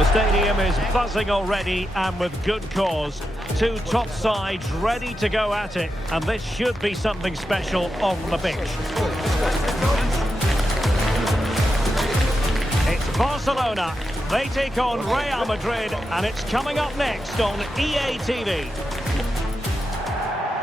The stadium is buzzing already, and with good cause. Two top sides ready to go at it, and this should be something special on the pitch. It's Barcelona. They take on Real Madrid, and it's coming up next on EA TV.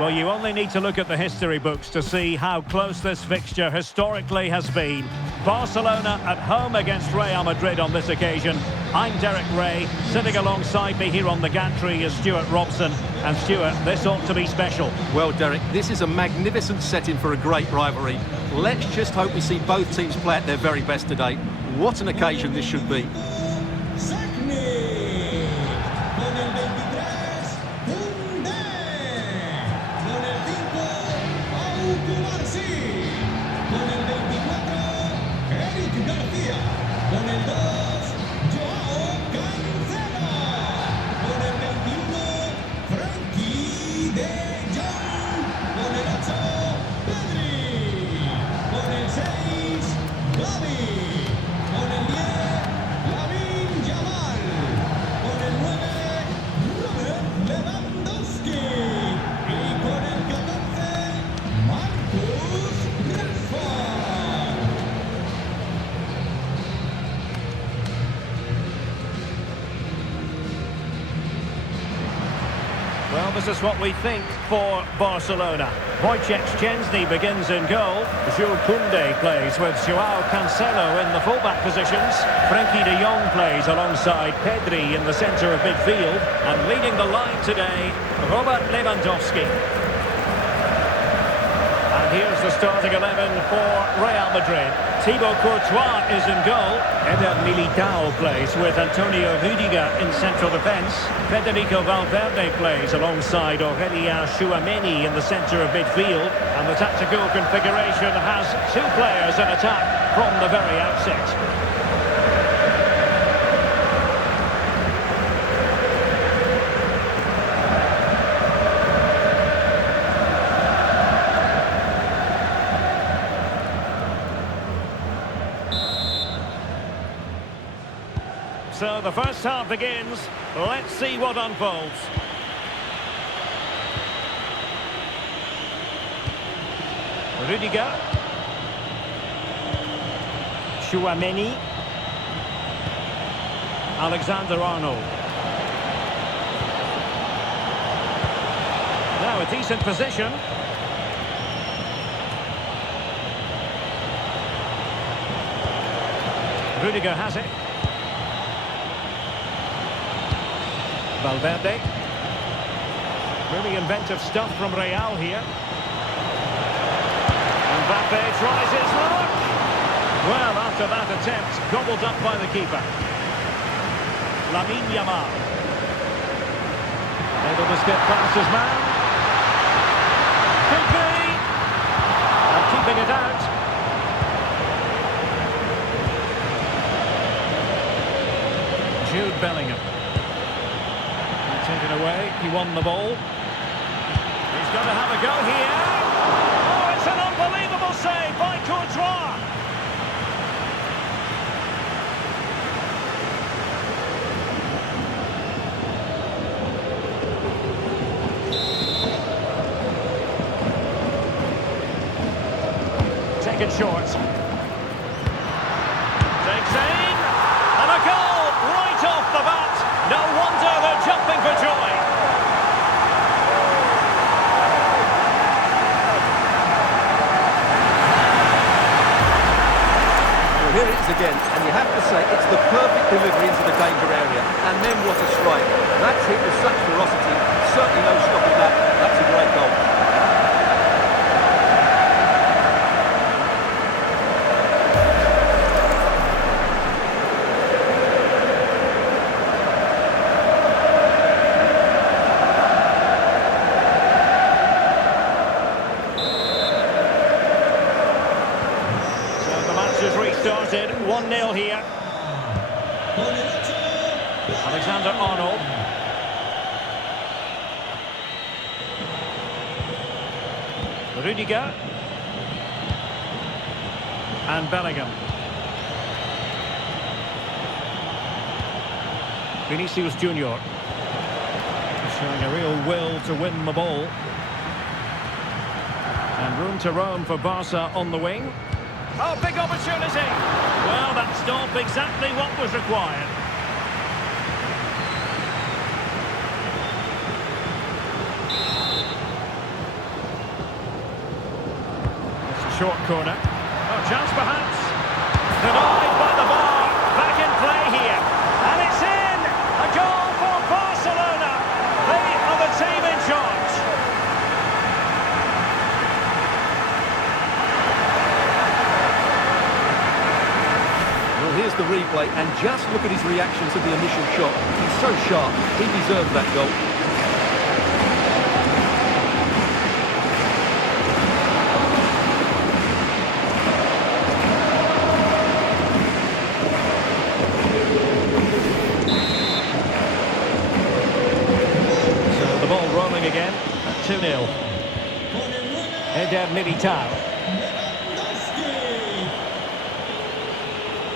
Well, you only need to look at the history books to see how close this fixture historically has been. Barcelona at home against Real Madrid on this occasion. I'm Derek Ray. Sitting alongside me here on the gantry is Stuart Robson. And Stuart, this ought to be special. Well, Derek, this is a magnificent setting for a great rivalry. Let's just hope we see both teams play at their very best today. What an occasion this should be. Well, this is what we think for Barcelona. Wojciech Szczęsny begins in goal. Jules Koundé plays with Joao Cancelo in the fullback positions. Frenkie de Jong plays alongside Pedri in the centre of midfield. And leading the line today, Robert Lewandowski. And here's the starting 11 for Real Madrid. Thibaut Courtois is in goal. Eder Militao plays with Antonio Rüdiger in central defence. Federico Valverde plays alongside Aurélien Tchouameni in the centre of midfield. And the tactical configuration has two players in attack from the very outset. So the first half begins. Let's see what unfolds. Rüdiger. Tchouameni. Alexander-Arnold. Now a decent position. Rüdiger has it. Valverde. Really inventive stuff from Real here. Mbappe tries his luck. Well, after that attempt, gobbled up by the keeper. Lamine Yamal. Able to skip past his man. Could be. And keeping it out. Jude Bellingham. Taken away, he won the ball. He's going to have a go here. Oh, it's an unbelievable save by Courtois. Taken short. Takes aim. And a goal right off the bat. No wonder they're jumping for joy. Well, here it is again, and you have to say it's the perfect delivery into the danger area. And then what a strike. That's hit with such ferocity. Certainly no stopping that. That's a great goal. Restarted, 1-0 here. Alexander-Arnold. Rüdiger. And Bellingham. Vinicius Junior. Showing a real will to win the ball. And room to roam for Barca on the wing. Oh, big opportunity! Well, that stopped exactly what was required. It's a short corner. Oh, chance perhaps. Denied by the bar. Back in play here. And it's in! A goal for Barcelona! They are the team in charge. Well, here's the replay, and just look at his reaction to the initial shot. He's so sharp, he deserved that goal. So the ball rolling again at 2-0. Eder Militao.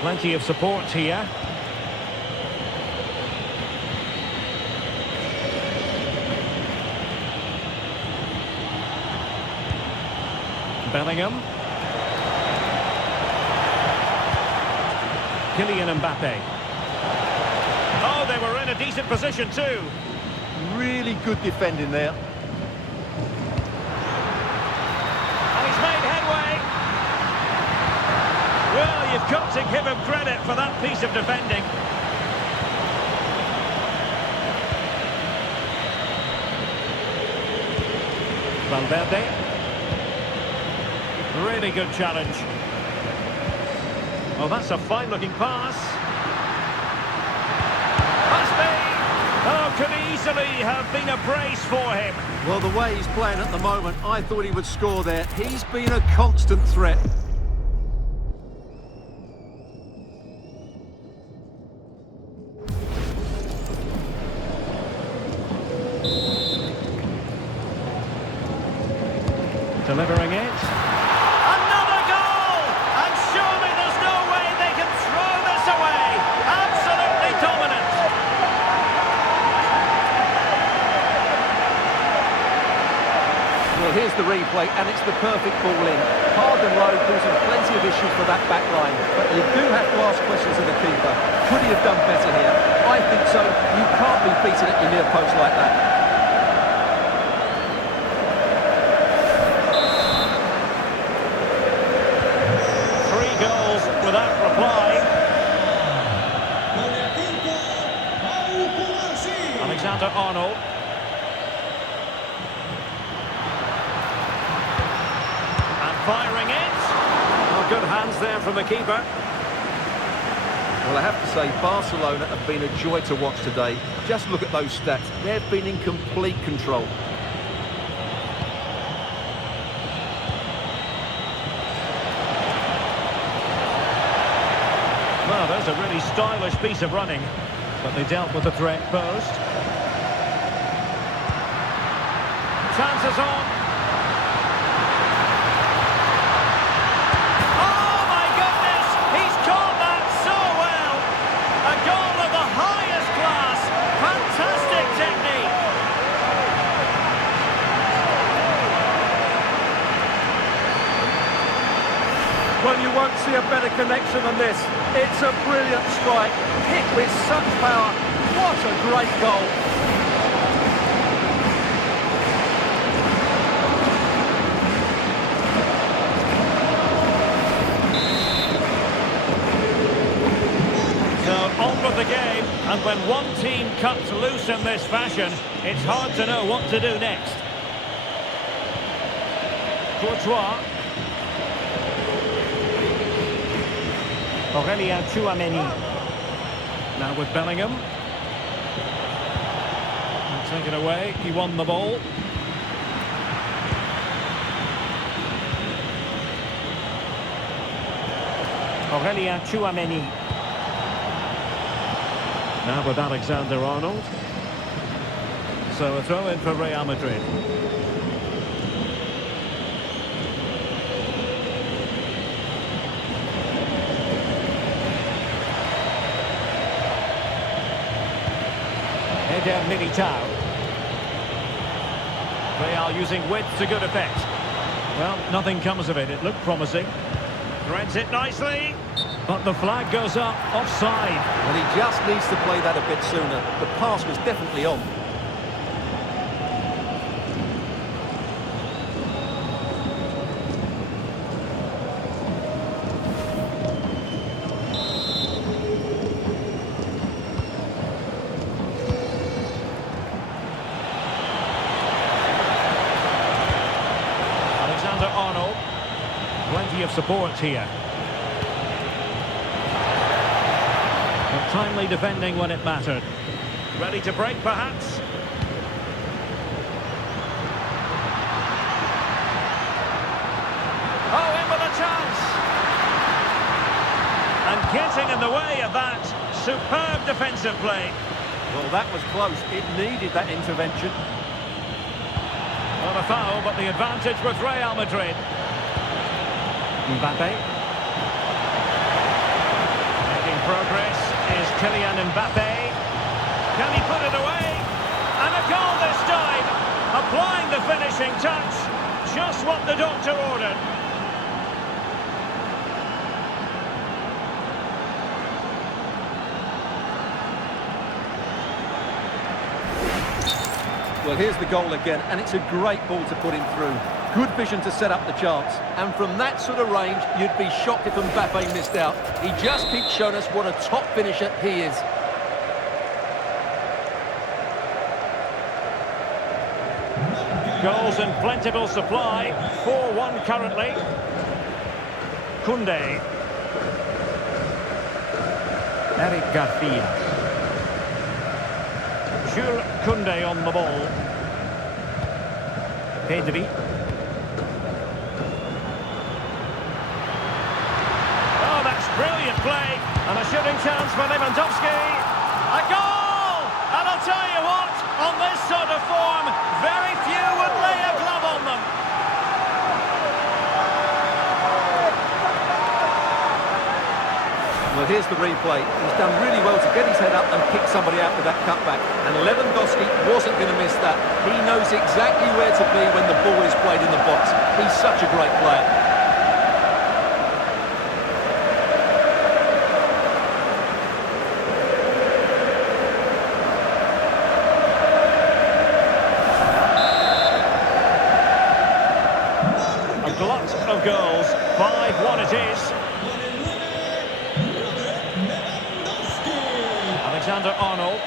Plenty of support here. Bellingham. Kylian Mbappe. Oh, they were in a decent position too. Really good defending there. And he's made headway. Well, you've got to give him credit for that piece of defending. Valverde. Really good challenge. Well, that's a fine-looking pass. Must be! Oh, could easily have been a brace for him. Well, the way he's playing at the moment, I thought he would score there. He's been a constant threat. Delivering it. Another goal! And surely there's no way they can throw this away. Absolutely dominant. Well, here's the replay, and it's the perfect ball in. Hard and low, causing plenty of issues for that back line. But you do have to ask questions of the keeper. Could he have done better here? I think so. You can't be beaten at your near post like that. Without reply. Alexander-Arnold. And firing it. Oh, good hands there from the keeper. Well, I have to say, Barcelona have been a joy to watch today. Just look at those stats. They've been in complete control. Well, there's a really stylish piece of running, but they dealt with the threat posed. Chances on. Oh my goodness! He's caught that so well! A goal of the highest class! Fantastic technique! Well, you won't see a better connection than this. It's a brilliant strike, hit with such power. What a great goal. So on with the game, and when one team cuts loose in this fashion, it's hard to know what to do next. Courtois. Aurelien Tchouameni. Now with Bellingham. And taken away, he won the ball. Aurelien Tchouameni. Now with Alexander-Arnold. So a throw in for Real Madrid. Eder Militao. Real using width to good effect. Well, nothing comes of it. It looked promising. Threads it nicely. But the flag goes up, offside. And he just needs to play that a bit sooner. The pass was definitely on. Arnold. Plenty of support here. But timely defending when it mattered. Ready to break, perhaps? Oh, in with a chance! And getting in the way of that superb defensive play. Well, that was close. It needed that intervention. Not a foul, but the advantage with Real Madrid. Mbappe. Making progress is Kylian Mbappe. Can he put it away? And a goal this time. Applying the finishing touch. Just what the doctor ordered. Well, here's the goal again, and it's a great ball to put him through. Good vision to set up the chance. And from that sort of range, you'd be shocked if Mbappe missed out. He just keeps showing us what a top finisher he is. Goals in plentiful supply. 4-1 currently. Koundé. Eric Garcia. Jules Koundé on the ball. Pedri. Oh, that's brilliant play. And a shooting chance for Lewandowski. A goal! And I'll tell you what, on this sort of form, very few would lay a glove on them. Well, here's the replay. He's done really well to get his head up and pick somebody out with that cutback. And Lewandowski wasn't going to miss that. He knows exactly where to be when the ball is played in the box. He's such a great player. A glut of goals. 5-1 it is. Arnold.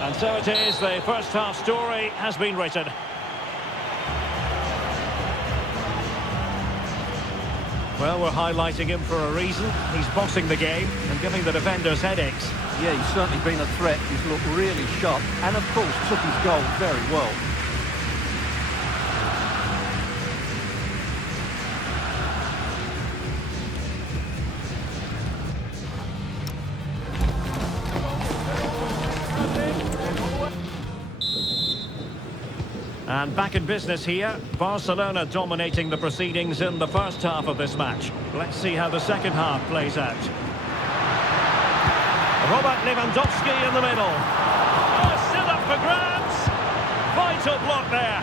And so it is, the first half story has been written. Well, we're highlighting him for a reason. He's bossing the game and giving the defenders headaches. Yeah, he's certainly been a threat. He's looked really sharp and, of course, took his goal very well. And back in business here, Barcelona dominating the proceedings in the first half of this match. Let's see how the second half plays out. Robert Lewandowski in the middle. Oh, still up for grabs. Vital block there.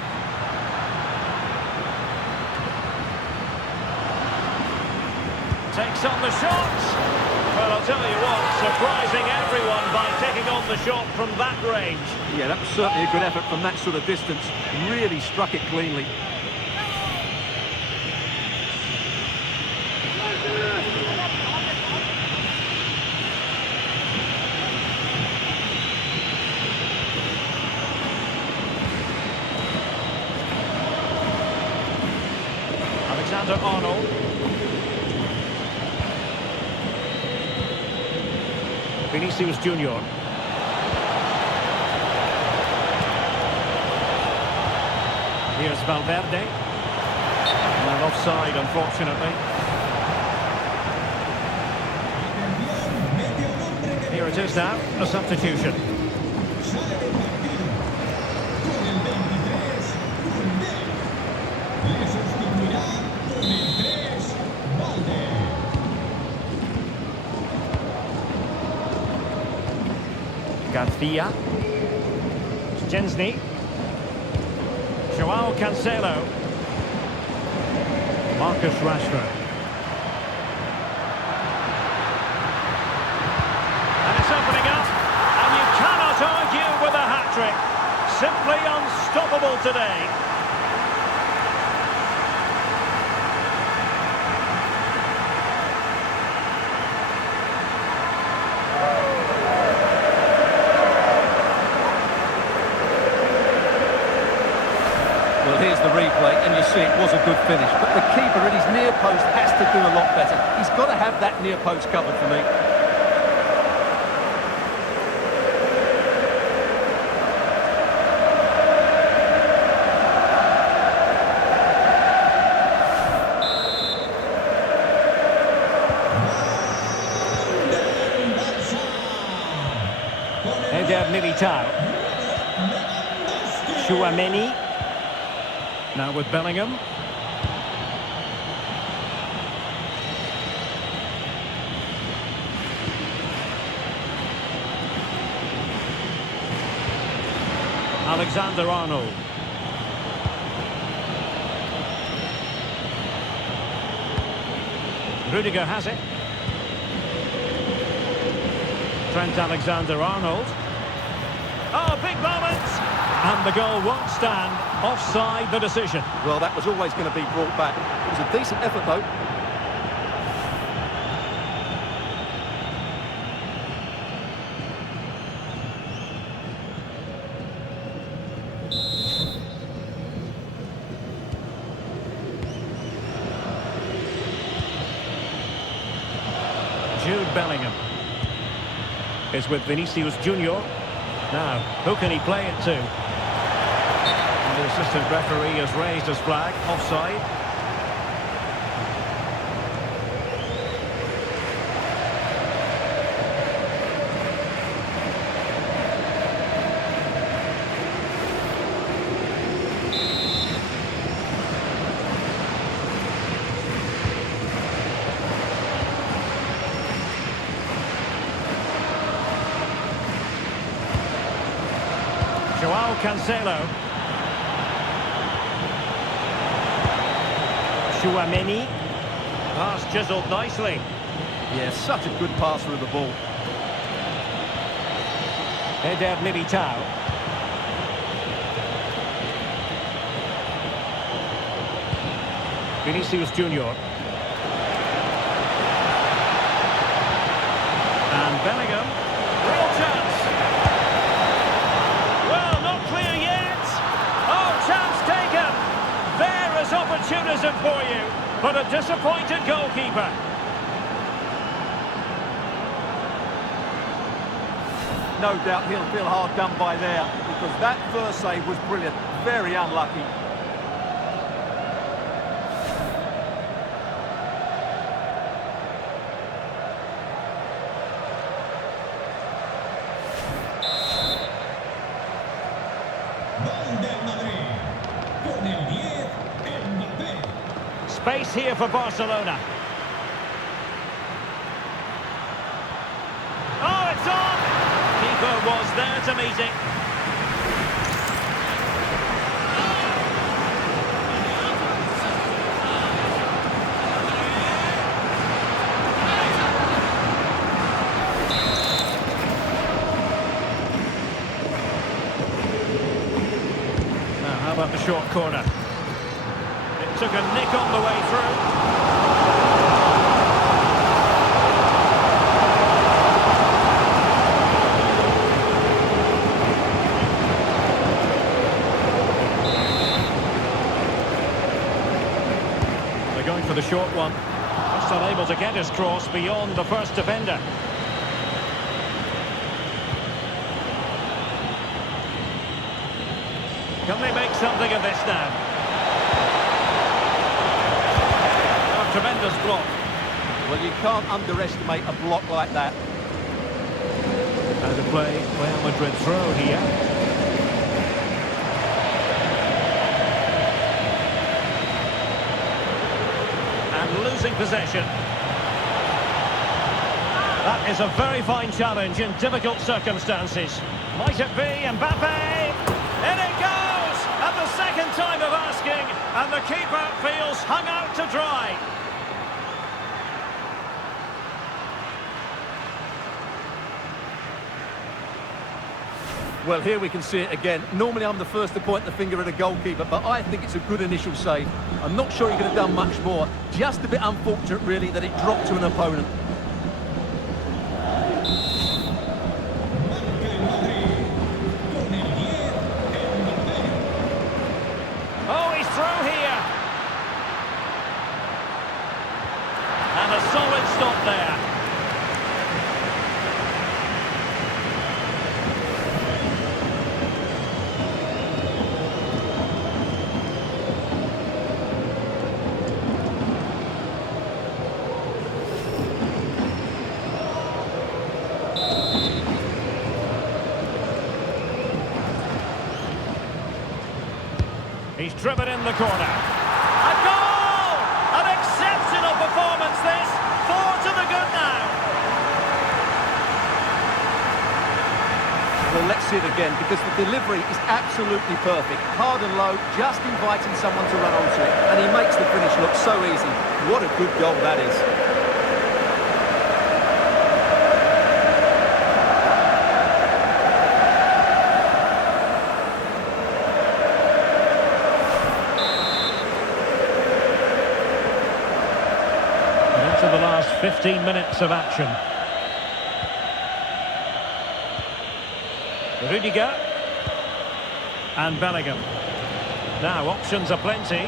Takes on the shot. Well, I'll tell you what, surprising everyone by taking on the shot from that range. Yeah, that was certainly a good effort from that sort of distance. Really struck it cleanly. Arnold. Vinicius Junior. Here's Valverde. And offside, unfortunately. Here it is now, a substitution. Garcia. Szczęsny. Joao Cancelo. Marcus Rashford. And it's opening up, and you cannot argue with a hat-trick. Simply unstoppable today. Well, here's the replay, and you see it was a good finish. But the keeper at his near post has to do a lot better. He's got to have that near post covered for me. Militao. Tchouaméni. Now with Bellingham. Alexander-Arnold. Rudiger has it. Trent Alexander-Arnold. Oh, big moment! And the goal won't stand. Offside the decision. Well, that was always going to be brought back. It was a decent effort, though. Jude Bellingham is with Vinicius Junior. Now, who can he play it to? And the assistant referee has raised his flag, offside. Joao Cancelo. Tchouaméni. Pass chiseled nicely. Yeah, such a good passer of the ball. Eder Militao. Vinicius Junior. And Bellingham. Real chance. Well, not clear yet. Oh, chance taken. There is opportunism for you, but a disappointed goalkeeper. No doubt he'll feel hard done by there, because that first save was brilliant. Very unlucky. Space here for Barcelona. Oh, it's on! Keeper was there to meet it. Now, how about the short corner? Took a nick on the way through. They're going for the short one. Just unable to get his cross beyond the first defender. Can they make something of this now? Tremendous block. Well, you can't underestimate a block like that. And to play Real Madrid throw here. And losing possession. That is a very fine challenge in difficult circumstances. Might it be Mbappe? In it goes! At the second time of asking, and the keeper feels hung out to dry. Well, here we can see it again. Normally I'm the first to point the finger at a goalkeeper, but I think it's a good initial save. I'm not sure he could have done much more. Just a bit unfortunate, really, that it dropped to an opponent. Oh, he's through here. And a solid stop there. He's driven in the corner. A goal! An exceptional performance this. 4 to the good now. Well, let's see it again, because the delivery is absolutely perfect. Hard and low, just inviting someone to run onto it. And he makes the finish look so easy. What a good goal that is. To the last 15 minutes of action. Rudiger and Bellingham. Now options are plenty.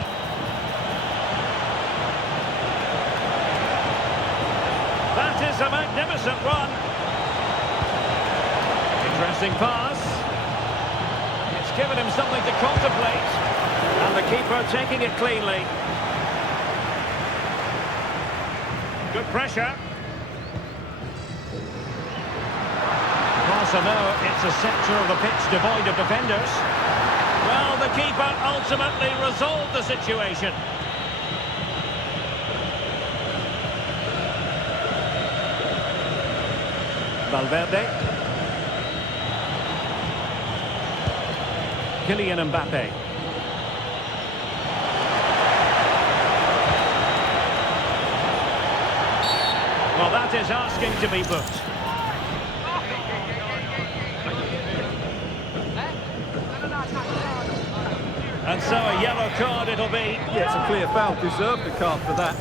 That is a magnificent run. Interesting pass. It's given him something to contemplate. And the keeper taking it cleanly. Good pressure. Barcelona, it's a sector of the pitch devoid of defenders. Well, the keeper ultimately resolved the situation. Valverde. Kylian Mbappe. Well, that is asking to be booked. And so a yellow card it'll be. Yeah, it's a clear foul. Deserved the card for that.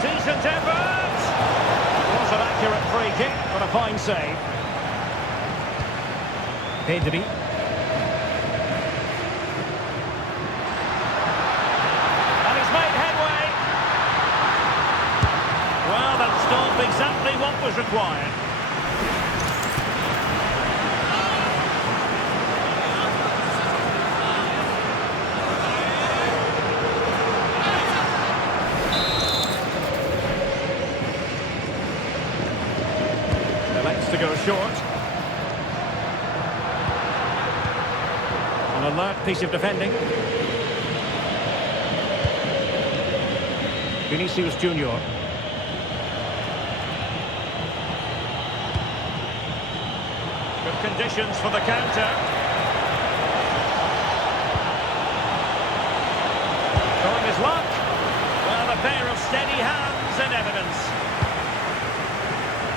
Decent effort! It was an accurate free kick, but a fine save. Pedri. And he's made headway. Well, that stopped exactly what was required. Elects to go short. An alert piece of defending. Vinicius Junior. Good conditions for the counter. Showing his luck. Well, a pair of steady hands and evidence.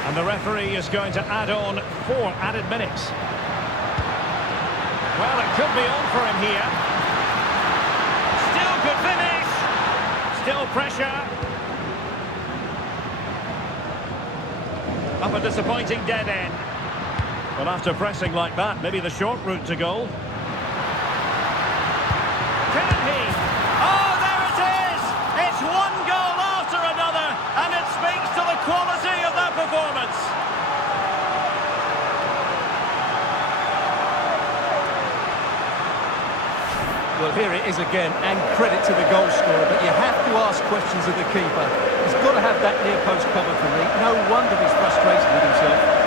And the referee is going to add on 4 added minutes. Well, it could be on for him here. Still good finish. Still pressure. Up a disappointing dead end. Well, after pressing like that, maybe the short route to goal. Can he? Oh, there it is! It's one goal after another, and it speaks to the quality of their performance. Well, here it is again, and credit to the goal scorer, but you have to ask questions of the keeper. He's got to have that near post covered for me. No wonder he's frustrated with himself.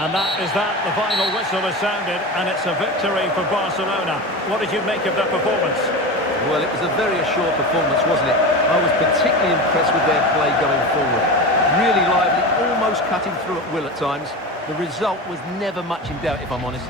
And that is that. The final whistle has sounded, and it's a victory for Barcelona. What did you make of that performance? Well, it was a very assured performance, wasn't it? I was particularly impressed with their play going forward. Really lively, almost cutting through at will at times. The result was never much in doubt, if I'm honest.